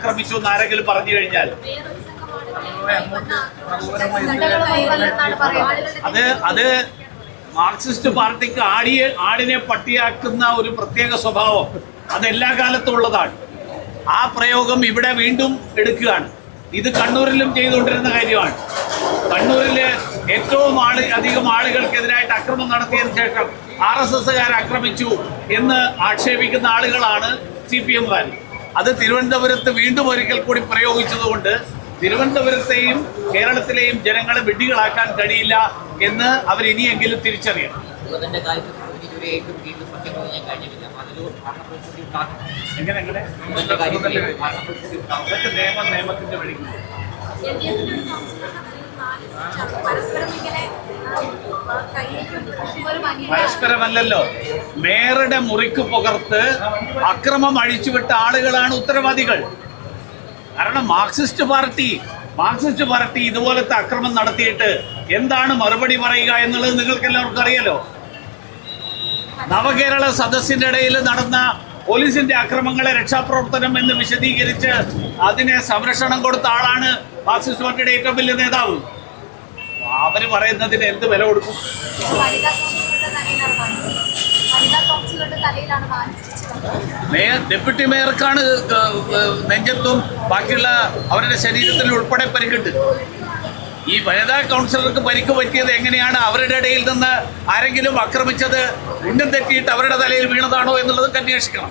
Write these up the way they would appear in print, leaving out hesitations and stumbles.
ആക്രമിച്ചു എന്ന് ആരെങ്കിലും പറഞ്ഞു കഴിഞ്ഞാൽ അത് മാർക്സിസ്റ്റ് പാർട്ടിക്ക് ആടിനെ പട്ടിയാക്കുന്ന ഒരു പ്രത്യേക സ്വഭാവം അത് എല്ലാ കാലത്തും ഉള്ളതാണ്. ആ പ്രയോഗം ഇവിടെ വീണ്ടും എടുക്കുകയാണ്. ഇത് കണ്ണൂരിലും ചെയ്തുകൊണ്ടിരുന്ന കാര്യമാണ്. കണ്ണൂരിലെ ഏറ്റവും അധികം ആളുകൾക്കെതിരായിട്ട് അക്രമം നടത്തിയതിനു ശേഷം RSSകാർ ആക്രമിച്ചു എന്ന് ആക്ഷേപിക്കുന്ന ആളുകളാണ് CPMകാർ. അത് തിരുവനന്തപുരത്ത് വീണ്ടും ഒരിക്കൽ കൂടി പ്രയോഗിച്ചതുകൊണ്ട് തിരുവനന്തപുരത്തെയും കേരളത്തിലെയും ജനങ്ങളെ വിഡ്ഢികളാക്കാൻ കഴിയില്ല എന്ന് അവരിനിയെങ്കിലും തിരിച്ചറിയണം. നിയമത്തിന്റെ വഴിക്ക് പരസ്പരമല്ലല്ലോ. മേയറുടെ മുറിക്ക് പുറത്ത് അക്രമം അഴിച്ചുവിട്ട ആളുകളാണ് ഉത്തരവാദികൾ. കാരണം മാർക്സിസ്റ്റ് പാർട്ടി ഇതുപോലത്തെ അക്രമം നടത്തിയിട്ട് എന്താണ് മറുപടി പറയുക എന്നുള്ളത് നിങ്ങൾക്ക് എല്ലാവർക്കും അറിയാലോ. നവകേരള സദസ്സിന്റെ ഇടയിൽ നടന്ന പോലീസിന്റെ അക്രമങ്ങളെ രക്ഷാപ്രവർത്തനം എന്ന് വിശദീകരിച്ച് അതിനെ സംരക്ഷണം കൊടുത്ത ആളാണ് മാർക്സിസ്റ്റ് പാർട്ടിയുടെ ഏറ്റവും വലിയ നേതാവ്. അവര് പറയുന്നതിന് എന്ത് വില കൊടുക്കും? ഡെപ്യൂട്ടി മേയർക്കാണ് നെഞ്ചത്തും ബാക്കിയുള്ള അവരുടെ ശരീരത്തിൽ ഉൾപ്പെടെ പരിക്കുണ്ട്. ഈ വനിതാ കൗൺസിലർക്ക് പരിക്ക് പറ്റിയത് എങ്ങനെയാണ്? അവരുടെ ഇടയിൽ നിന്ന് ആരെങ്കിലും ആക്രമിച്ചത് ഉന്നം തെറ്റിയിട്ട് അവരുടെ തലയിൽ വീണതാണോ എന്നുള്ളത് അന്വേഷിക്കണം.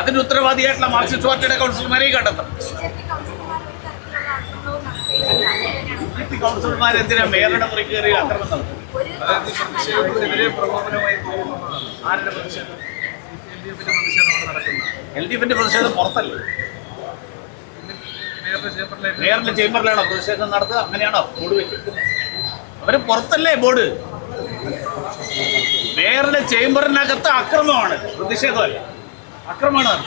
അതിന് ഉത്തരവാദിയായിട്ടുള്ള മാർക്സിസ്റ്റ് പാർട്ടിയുടെ കൗൺസിലർമാരെ കണ്ടെത്തണം. കൗൺസിലർമാരെന്തിനാ മേയറുടെ മുറി കയറി ആക്രമണം നടത്തും? LDFന്റെ പ്രതിഷേധം പുറത്തല്ലേ? മേയറിന്റെ ചേംബറിലാണോ പ്രതിഷേധം നടത്തുക? അങ്ങനെയാണോ ബോർഡ് വെച്ചിരിക്കുന്നത്? അവര് പുറത്തല്ലേ ബോർഡ്? മേയറുടെ ചേംബറിനകത്ത് അക്രമമാണ്, പ്രതിഷേധമല്ല, അക്രമമാണ്.